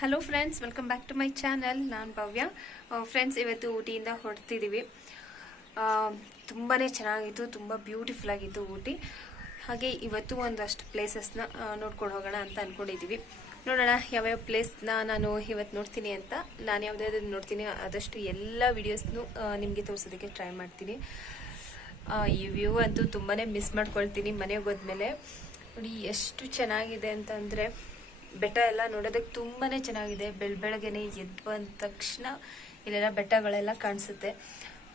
Hello friends, welcome back to my channel. ನಾನು Bhavya. Friends, ಇವತ್ತು ಊಟಿಯಿಂದ ಹೊರಡ್ತಿದ್ದೀವಿ. ತುಂಬಾ ಚೆನ್ನಾಗಿತ್ತು, ತುಂಬ ಬ್ಯೂಟಿಫುಲ್ ಆಗಿತ್ತು ಊಟಿ. ಹಾಗೆ ಇವತ್ತು ಒಂದಷ್ಟು ಪ್ಲೇಸಸ್ನ ನೋಡ್ಕೊಂಡು ಹೋಗೋಣ ಅಂತ ಅಂದ್ಕೊಂಡಿದ್ದೀವಿ. ನೋಡೋಣ ಯಾವ್ಯಾವ ಪ್ಲೇಸ್ನ ನಾನು ಇವತ್ತು ನೋಡ್ತೀನಿ ಅಂತ. ನಾನು ಯಾವುದಾದ್ರು ನೋಡ್ತೀನಿ ಆದಷ್ಟು ಎಲ್ಲ ವೀಡಿಯೋಸ್ನು ನಿಮಗೆ ತೋರಿಸೋದಕ್ಕೆ ಟ್ರೈ ಮಾಡ್ತೀನಿ. ಈ ವ್ಯೂ ಅಂತೂ ತುಂಬಾ ಮಿಸ್ ಮಾಡ್ಕೊಳ್ತೀನಿ ಮನೆಗೆ ಹೋದ್ಮೇಲೆ. ನೋಡಿ ಎಷ್ಟು ಚೆನ್ನಾಗಿದೆ ಅಂತಂದರೆ, ಬೆಟ್ಟ ಎಲ್ಲ ನೋಡೋದಕ್ಕೆ ತುಂಬಾ ಚೆನ್ನಾಗಿದೆ. ಬೆಳಗ್ಗೆನೆ ಎದ್ದು ಬಂದ ತಕ್ಷಣ ಇಲ್ಲೆಲ್ಲ ಬೆಟ್ಟಗಳೆಲ್ಲ ಕಾಣಿಸುತ್ತೆ.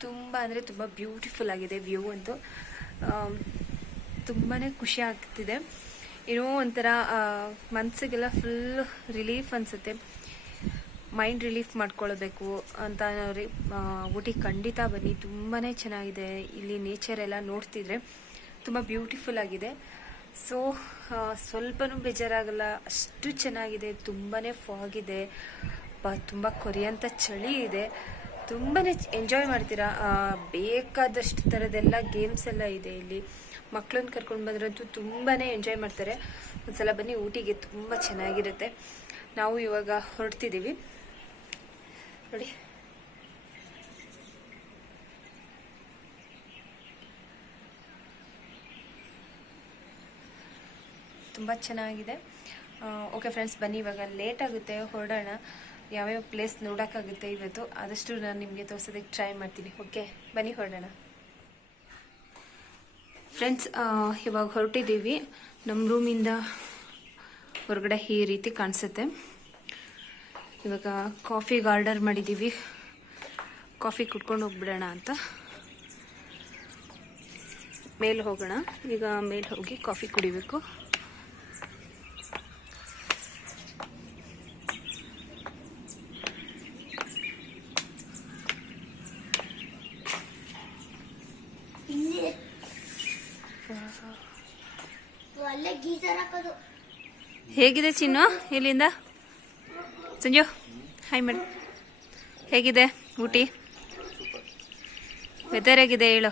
ತುಂಬ ಅಂದರೆ ತುಂಬ ಬ್ಯೂಟಿಫುಲ್ ಆಗಿದೆ ವ್ಯೂ ಅಂತೂ. ತುಂಬಾ ಖುಷಿ ಆಗ್ತಿದೆ. ಏನೋ ಒಂಥರ ಮನಸ್ಸಿಗೆಲ್ಲ ಫುಲ್ ರಿಲೀಫ್ ಅನಿಸುತ್ತೆ. ಮೈಂಡ್ ರಿಲೀಫ್ ಮಾಡ್ಕೊಳ್ಬೇಕು ಅಂತ ಅವ್ರಿ ಊಟಿ ಖಂಡಿತ ಬನ್ನಿ. ತುಂಬಾ ಚೆನ್ನಾಗಿದೆ. ಇಲ್ಲಿ ನೇಚರ್ ಎಲ್ಲ ನೋಡ್ತಿದ್ರೆ ತುಂಬ ಬ್ಯೂಟಿಫುಲ್ ಆಗಿದೆ. ಸೊ ಸ್ವಲ್ಪನೂ ಬೇಜಾರಾಗಲ್ಲ, ಅಷ್ಟು ಚೆನ್ನಾಗಿದೆ. ತುಂಬಾ ಫಾಗ್ ಇದೆ, ತುಂಬ ಕೊರಿಯಂಥ ಚಳಿ ಇದೆ. ತುಂಬಾ ಎಂಜಾಯ್ ಮಾಡ್ತೀರಾ. ಬೇಕಾದಷ್ಟು ಥರದ್ದೆಲ್ಲ ಗೇಮ್ಸ್ ಎಲ್ಲ ಇದೆ ಇಲ್ಲಿ. ಮಕ್ಕಳನ್ನ ಕರ್ಕೊಂಡು ಬಂದ್ರಂತೂ ತುಂಬಾ ಎಂಜಾಯ್ ಮಾಡ್ತಾರೆ. ಒಂದ್ಸಲ ಬನ್ನಿ ಊಟಿಗೆ, ತುಂಬ ಚೆನ್ನಾಗಿರುತ್ತೆ. ನಾವು ಇವಾಗ ಹೊರಡ್ತಿದ್ದೀವಿ ನೋಡಿ. ತುಂಬ ಚೆನ್ನಾಗಿದೆ. ಓಕೆ ಫ್ರೆಂಡ್ಸ್, ಬನ್ನಿ ಇವಾಗ ಲೇಟ್ ಆಗುತ್ತೆ, ಹೊರಡೋಣ. ಯಾವ್ಯಾವ ಪ್ಲೇಸ್ ನೋಡೋಕ್ಕಾಗುತ್ತೆ ಇವತ್ತು ಆದಷ್ಟು ನಾನು ನಿಮಗೆ ತೋರಿಸೋದಕ್ಕೆ ಟ್ರೈ ಮಾಡ್ತೀನಿ. ಓಕೆ, ಬನ್ನಿ ಹೊರಡೋಣ. ಫ್ರೆಂಡ್ಸ್, ಇವಾಗ ಹೊರಟಿದ್ದೀವಿ. ನಮ್ಮ ರೂಮಿಂದ ಹೊರಗಡೆ ಈ ರೀತಿ ಕಾಣಿಸುತ್ತೆ. ಇವಾಗ ಕಾಫಿಗೆ ಆರ್ಡರ್ ಮಾಡಿದ್ದೀವಿ. ಕಾಫಿ ಕುಡ್ಕೊಂಡು ಹೋಗ್ಬಿಡೋಣ ಅಂತ ಮೇಲೆ ಹೋಗೋಣ. ಈಗ ಮೇಲೆ ಹೋಗಿ ಕಾಫಿ ಕುಡಿಬೇಕು. ಹೇಗಿದೆ ಚಿನ್ನು? ಇಲ್ಲಿಂದ ಸಂಜು ಹಾಯ್ ಮೇಡಮ್. ಹೇಗಿದೆ ಊಟಿ? ವೆದರ್ ಹೇಗಿದೆ ಹೇಳು?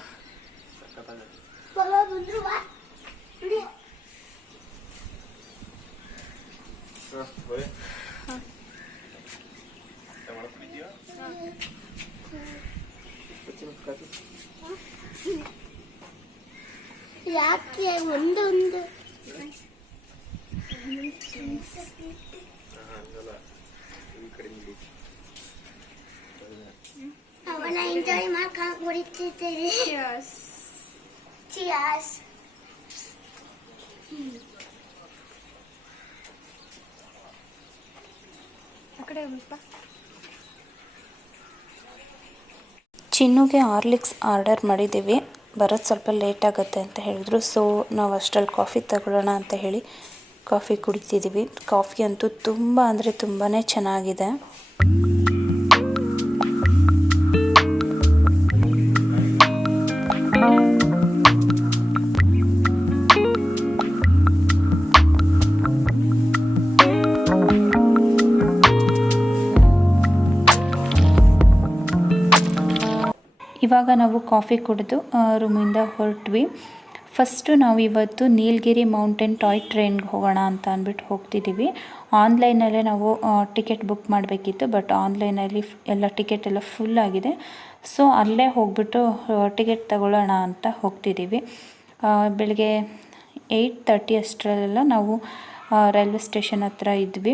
ಯಾಕೆ ಒಂದೊಂದು ಅವನ ಎಂಜಾಯ್ ಮಾಡ್ಕೊಂಡು ಕುಡಿತಿದ್ದೀರಿ. ಚಿಯರ್ಸ್. ಚಿನ್ನುಗೆ ಹಾರ್ಲಿಕ್ಸ್ ಆರ್ಡರ್ ಮಾಡಿದ್ದೀವಿ. ಬರೋದು ಸ್ವಲ್ಪ ಲೇಟ್ ಆಗುತ್ತೆ ಅಂತ ಹೇಳಿದ್ರು. ಸೊ ನಾವು ಅಷ್ಟರಲ್ಲಿ ಕಾಫಿ ತಗೊಳ್ಳೋಣ ಅಂತ ಹೇಳಿ ಕಾಫಿ ಕುಡಿತಿದ್ದೀವಿ. ಕಾಫಿ ಅಂತೂ ತುಂಬ ಅಂದರೆ ತುಂಬಾ ಚೆನ್ನಾಗಿದೆ. ಇವಾಗ ನಾವು ಕಾಫಿ ಕುಡಿದು ರೂಮಿಂದ ಹೊರಟ್ವಿ. ಫಸ್ಟು ನಾವು ಇವತ್ತು ನೀಲಗಿರಿ ಮೌಂಟೇನ್ ಟಾಯ್ ಟ್ರೈನ್ಗೆ ಹೋಗೋಣ ಅಂತ ಅಂದ್ಬಿಟ್ಟು ಹೋಗ್ತಿದ್ದೀವಿ. ಆನ್ಲೈನಲ್ಲೇ ನಾವು ಟಿಕೆಟ್ ಬುಕ್ ಮಾಡಬೇಕಿತ್ತು, ಬಟ್ ಆನ್ಲೈನಲ್ಲಿ ಎಲ್ಲ ಟಿಕೆಟ್ ಎಲ್ಲ ಫುಲ್ ಆಗಿದೆ. ಸೊ ಅಲ್ಲೇ ಹೋಗ್ಬಿಟ್ಟು ಟಿಕೆಟ್ ತಗೊಳ್ಳೋಣ ಅಂತ ಹೋಗ್ತಿದ್ದೀವಿ. ಬೆಳಗ್ಗೆ 8:30 ಅಷ್ಟರಲ್ಲೆಲ್ಲ ನಾವು ರೈಲ್ವೆ ಸ್ಟೇಷನ್ ಹತ್ರ ಇದ್ವಿ.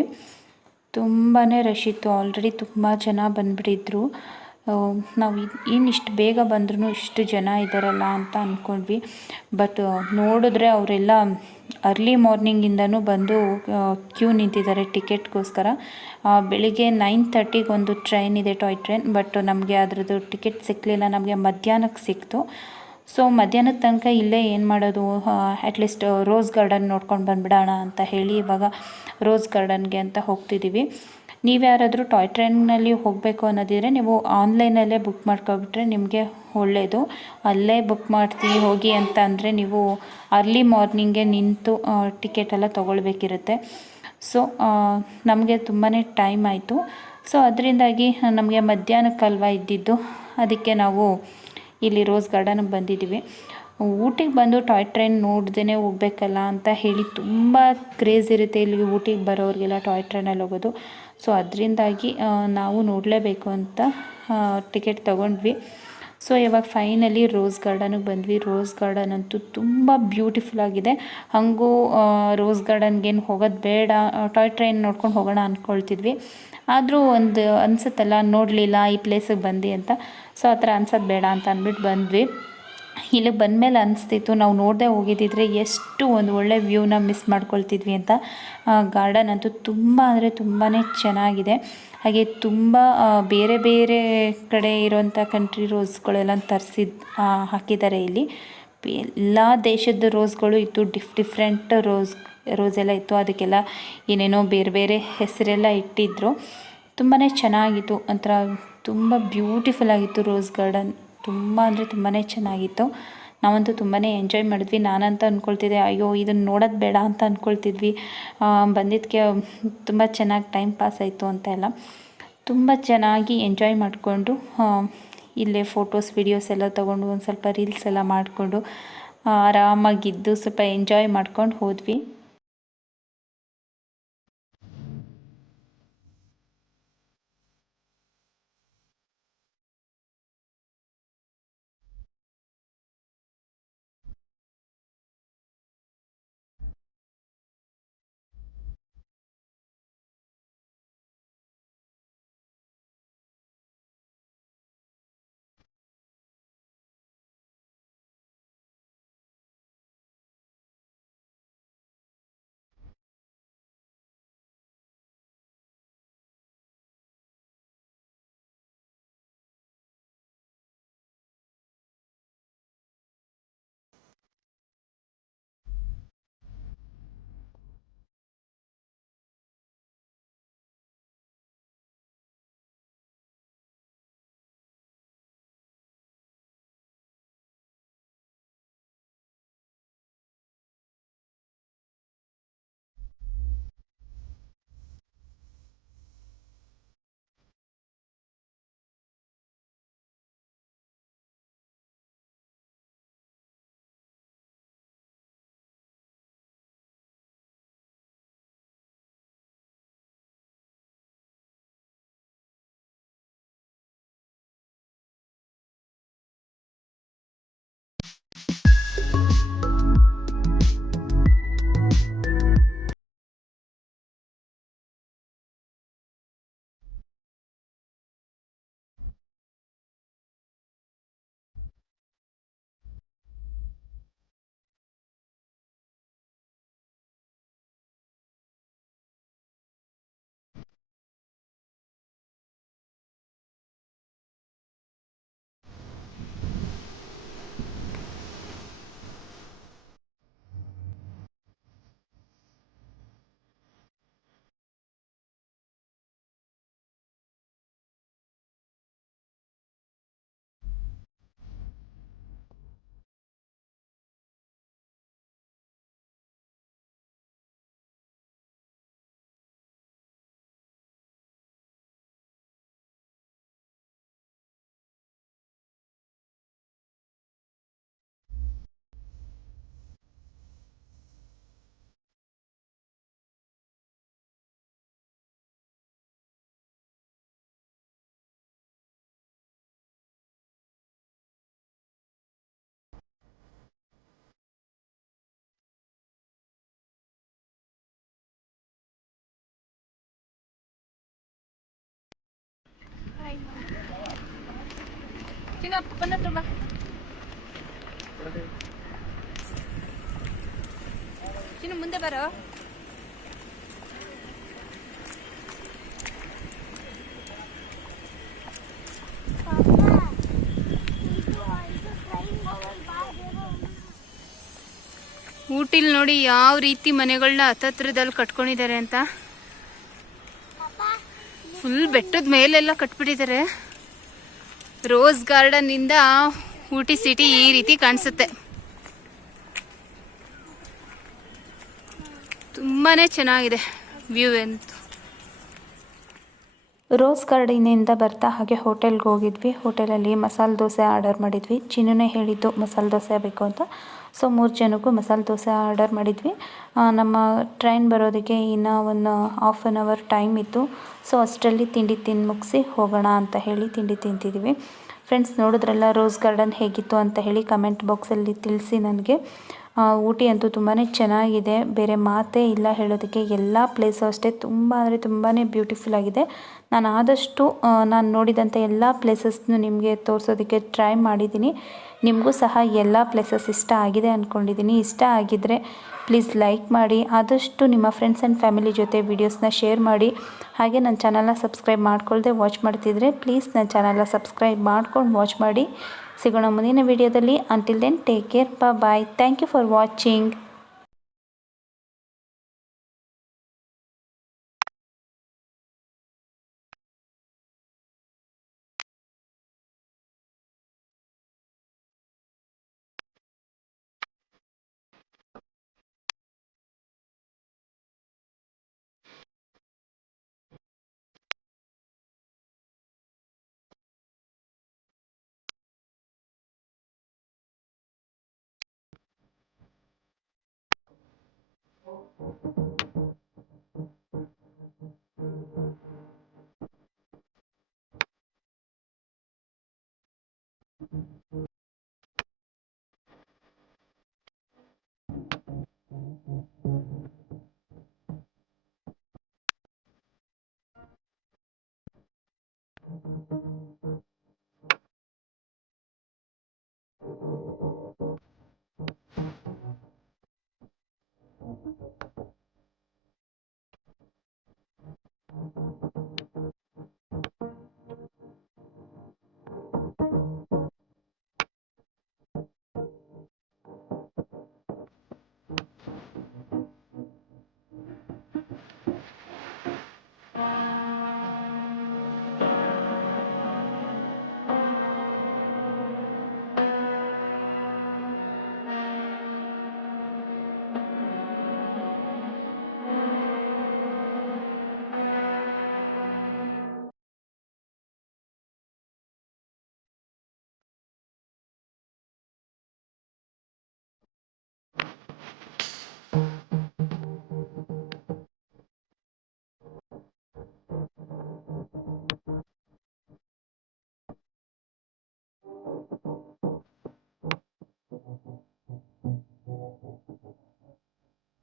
ತುಂಬಾ ರಶ್ ಇತ್ತು. ಆಲ್ರೆಡಿ ತುಂಬ ಜನ ಬಂದುಬಿಟ್ಟಿದ್ರು. ನಾವು ಇಷ್ಟು ಬೇಗ ಬಂದ್ರೂ ಇಷ್ಟು ಜನ ಇದ್ದಾರಲ್ಲ ಅಂತ ಅಂದ್ಕೊಂಡ್ವಿ. ಬಟ್ ನೋಡಿದ್ರೆ ಅವರೆಲ್ಲ ಅರ್ಲಿ ಮಾರ್ನಿಂಗಿಂದನೂ ಬಂದು ಕ್ಯೂ ನಿಂತಿದ್ದಾರೆ ಟಿಕೆಟ್ಗೋಸ್ಕರ. ಬೆಳಿಗ್ಗೆ 9:30ಗೆ ಒಂದು ಟ್ರೈನ್ ಇದೆ, ಟಾಯ್ ಟ್ರೈನ್. ಬಟ್ ನಮಗೆ ಅದರದ್ದು ಟಿಕೆಟ್ ಸಿಕ್ಕಲಿಲ್ಲ. ನಮಗೆ ಮಧ್ಯಾಹ್ನಕ್ಕೆ ಸಿಕ್ತು. ಸೊ ಮಧ್ಯಾಹ್ನದ ತನಕ ಇಲ್ಲೇ ಏನು ಮಾಡೋದು, ಅಟ್ಲೀಸ್ಟ್ ರೋಸ್ ಗಾರ್ಡನ್ ನೋಡ್ಕೊಂಡು ಬಂದುಬಿಡೋಣ ಅಂತ ಹೇಳಿ ಇವಾಗ ರೋಸ್ ಗಾರ್ಡನ್ಗೆ ಅಂತ ಹೋಗ್ತಿದ್ದೀವಿ. ನೀವು ಯಾರಾದರೂ ಟಾಯ್ ಟ್ರೈನ್ನಲ್ಲಿ ಹೋಗಬೇಕು ಅನ್ನೋದಿದ್ರೆ ನೀವು ಆನ್ಲೈನಲ್ಲೇ ಬುಕ್ ಮಾಡ್ಕೊಬಿಟ್ರೆ ನಿಮಗೆ ಒಳ್ಳೆಯದು. ಅಲ್ಲೇ ಬುಕ್ ಮಾಡ್ತೀವಿ ಹೋಗಿ ಅಂತ ಅಂದರೆ ನೀವು ಅರ್ಲಿ ಮಾರ್ನಿಂಗೇ ನಿಂತು ಟಿಕೆಟೆಲ್ಲ ತೊಗೊಳ್ಬೇಕಿರುತ್ತೆ. ಸೊ ನಮಗೆ ತುಂಬಾ ಟೈಮ್ ಆಯಿತು. ಸೊ ಅದರಿಂದಾಗಿ ನಮಗೆ ಮಧ್ಯಾಹ್ನಕ್ಕಲ್ವ ಇದ್ದಿದ್ದು, ಅದಕ್ಕೆ ನಾವು ಇಲ್ಲಿ ರೋಸ್ ಗಾರ್ಡನ್ಗೆ ಬಂದಿದ್ದೀವಿ. ಊಟಿಗೆ ಬಂದು ಟಾಯ್ ಟ್ರೈನ್ ನೋಡ್ದೇ ಹೋಗ್ಬೇಕಲ್ಲ ಅಂತ ಹೇಳಿ ತುಂಬ ಕ್ರೇಜ್ ಇರುತ್ತೆ ಇಲ್ಲಿ ಊಟಿಗೆ ಬರೋರಿಗೆಲ್ಲ ಟಾಯ್ ಟ್ರೈನಲ್ಲಿ ಹೋಗೋದು. ಸೊ ಅದರಿಂದಾಗಿ ನಾವು ನೋಡಲೇಬೇಕು ಅಂತ ಟಿಕೆಟ್ ತೊಗೊಂಡ್ವಿ. ಸೊ ಇವಾಗ ಫೈನಲಿ ರೋಸ್ ಗಾರ್ಡನಿಗೆ ಬಂದ್ವಿ. ರೋಸ್ ಗಾರ್ಡನ್ ಅಂತೂ ತುಂಬ ಬ್ಯೂಟಿಫುಲ್ ಆಗಿದೆ. ಹಾಗೂ ರೋಸ್ ಗಾರ್ಡನ್ಗೇನು ಹೋಗೋದು ಬೇಡ, ಟಾಯ್ ಟ್ರೈನ್ ನೋಡ್ಕೊಂಡು ಹೋಗೋಣ ಅಂದ್ಕೊಳ್ತಿದ್ವಿ. ಆದರೂ ಒಂದು ಅನಿಸುತ್ತಲ್ಲ, ನೋಡಲಿಲ್ಲ ಈ ಪ್ಲೇಸಿಗೆ ಬಂದು ಅಂತ. ಸೊ ಆ ಥರ ಅನ್ಸೋದು ಬೇಡ ಅಂತ ಅಂದ್ಬಿಟ್ಟು ಬಂದ್ವಿ. ಇಲ್ಲಿಗೆ ಬಂದಮೇಲೆ ಅನಿಸ್ತಿತ್ತು ನಾವು ನೋಡದೆ ಹೋಗಿದ್ದಿದ್ರೆ ಎಷ್ಟು ಒಂದು ಒಳ್ಳೆ ವ್ಯೂನ ಮಿಸ್ ಮಾಡ್ಕೊಳ್ತಿದ್ವಿ ಅಂತ. ಗಾರ್ಡನ್ ಅಂತೂ ತುಂಬ ಅಂದರೆ ತುಂಬಾ ಚೆನ್ನಾಗಿದೆ. ಹಾಗೆ ತುಂಬ ಬೇರೆ ಬೇರೆ ಕಡೆ ಇರೋವಂಥ ಕಂಟ್ರಿ ರೋಸ್ಗಳೆಲ್ಲ ಹಾಕಿದ್ದಾರೆ ಇಲ್ಲಿ. ಎಲ್ಲ ದೇಶದ ರೋಸ್ಗಳು ಇತ್ತು, ಡಿಫ್ರೆಂಟ್ ರೋಸ್ ಎಲ್ಲ ಇತ್ತು. ಅದಕ್ಕೆಲ್ಲ ಏನೇನೋ ಬೇರೆ ಬೇರೆ ಹೆಸರೆಲ್ಲ ಇಟ್ಟಿದ್ರು. ತುಂಬಾ ಚೆನ್ನಾಗಿತ್ತು, ಒಂಥರ ತುಂಬ ಬ್ಯೂಟಿಫುಲ್ ಆಗಿತ್ತು ರೋಸ್ ಗಾರ್ಡನ್. ತುಂಬ ಅಂದರೆ ತುಂಬಾ ಚೆನ್ನಾಗಿತ್ತು. ನಾವಂತೂ ತುಂಬಾ ಎಂಜಾಯ್ ಮಾಡಿದ್ವಿ. ನಾನಂತ ಅಂದ್ಕೊಳ್ತಿದ್ದೆ, ಅಯ್ಯೋ ಇದನ್ನು ನೋಡೋದು ಬೇಡ ಅಂತ ಅಂದ್ಕೊಳ್ತಿದ್ವಿ. ಬಂದಿದ್ದಕ್ಕೆ ತುಂಬ ಚೆನ್ನಾಗಿ ಟೈಮ್ ಪಾಸ್ ಆಯಿತು ಅಂತ ಎಲ್ಲ ತುಂಬ ಚೆನ್ನಾಗಿ ಎಂಜಾಯ್ ಮಾಡಿಕೊಂಡು ಇಲ್ಲೇ ಫೋಟೋಸ್ ವಿಡಿಯೋಸ್ ಎಲ್ಲ ತೊಗೊಂಡು ಒಂದು ಸ್ವಲ್ಪ ರೀಲ್ಸ್ ಎಲ್ಲ ಮಾಡಿಕೊಂಡು ಆರಾಮಾಗಿದ್ದು ಸ್ವಲ್ಪ ಎಂಜಾಯ್ ಮಾಡ್ಕೊಂಡು ಹೋದ್ವಿ. ಮುಂದೆ ಬರೋ. ಊಟಿಲಿ ನೋಡಿ ಯಾವ ರೀತಿ ಮನೆಗಳನ್ನ ಹತ್ತತ್ರದಲ್ಲಿ ಕಟ್ಕೊಂಡಿದ್ದಾರೆ ಅಂತ. ಫುಲ್ ಬೆಟ್ಟದ ಮೇಲೆಲ್ಲ ಕಟ್ಬಿಟ್ಟಿದ್ದಾರೆ. ರೋಸ್ ಗಾರ್ಡನ್ ಇಂದ ಊಟಿ ಸಿಟಿ ಈ ರೀತಿ ಕಾಣಿಸುತ್ತೆ. ತುಂಬಾನೇ ಚೆನ್ನಾಗಿದೆ ವ್ಯೂ ಅಂತ. ರೋಸ್ ಗಾರ್ಡನಿಂದ ಬರ್ತಾ ಹಾಗೆ ಹೋಟೆಲ್ಗೆ ಹೋಗಿದ್ವಿ. ಹೋಟೆಲಲ್ಲಿ ಮಸಾಲೆ ದೋಸೆ ಆರ್ಡರ್ ಮಾಡಿದ್ವಿ. ಚಿನ್ನುನೇ ಹೇಳಿದ್ದು ಮಸಾಲೆ ದೋಸೆ ಬೇಕು ಅಂತ. ಸೊ 3 ಜನಕ್ಕೂ ಮಸಾಲೆ ದೋಸೆ ಆರ್ಡರ್ ಮಾಡಿದ್ವಿ. ನಮ್ಮ ಟ್ರೈನ್ ಬರೋದಕ್ಕೆ ಇನ್ನೂ ಒಂದು ಹಾಫ್ ಆನ್ ಅವರ್ ಟೈಮ್ ಇತ್ತು. ಸೊ ಅಷ್ಟರಲ್ಲಿ ತಿಂಡಿ ತಿಂದು ಮುಗಿಸಿ ಹೋಗೋಣ ಅಂತ ಹೇಳಿ ತಿಂಡಿ ತಿಂತಿದ್ವಿ. ಫ್ರೆಂಡ್ಸ್, ನೋಡಿದ್ರಲ್ಲ ರೋಸ್ ಗಾರ್ಡನ್ ಹೇಗಿತ್ತು ಅಂತ ಹೇಳಿ ಕಮೆಂಟ್ ಬಾಕ್ಸಲ್ಲಿ ತಿಳಿಸಿ ನನಗೆ. ಊಟಿ ಅಂತೂ ತುಂಬಾ ಚೆನ್ನಾಗಿದೆ, ಬೇರೆ ಮಾತೇ ಇಲ್ಲ ಹೇಳೋದಕ್ಕೆ. ಎಲ್ಲ ಪ್ಲೇಸು ಅಷ್ಟೇ ತುಂಬ ಅಂದರೆ ತುಂಬಾ ಬ್ಯೂಟಿಫುಲ್ ಆಗಿದೆ. ನಾನು ಆದಷ್ಟು ನಾನು ನೋಡಿದಂಥ ಎಲ್ಲ ಪ್ಲೇಸಸ್ನು ನಿಮಗೆ ತೋರಿಸೋದಕ್ಕೆ ಟ್ರೈ ಮಾಡಿದ್ದೀನಿ. ನಿಮಗೂ ಸಹ ಎಲ್ಲ ಪ್ಲೇಸಸ್ ಇಷ್ಟ ಆಗಿದೆ ಅಂದ್ಕೊಂಡಿದ್ದೀನಿ. ಇಷ್ಟ ಆಗಿದ್ದರೆ ಪ್ಲೀಸ್ ಲೈಕ್ ಮಾಡಿ, ಆದಷ್ಟು ನಿಮ್ಮ ಫ್ರೆಂಡ್ಸ್ ಆ್ಯಂಡ್ ಫ್ಯಾಮಿಲಿ ಜೊತೆ ವೀಡಿಯೋಸ್ನ ಶೇರ್ ಮಾಡಿ. ಹಾಗೆ ನನ್ನ ಚಾನಲ್ನ ಸಬ್ಸ್ಕ್ರೈಬ್ ಮಾಡ್ಕೊಳ್ದೆ ವಾಚ್ ಮಾಡ್ತಿದ್ರೆ ಪ್ಲೀಸ್ ನನ್ನ ಚಾನಲ್ನ ಸಬ್ಸ್ಕ್ರೈಬ್ ಮಾಡ್ಕೊಂಡು ವಾಚ್ ಮಾಡಿ. ಸಿಗೋಣ ಮುಂದಿನ ವಿಡಿಯೋದಲ್ಲಿ. Until then take care, bye. Thank you for watching.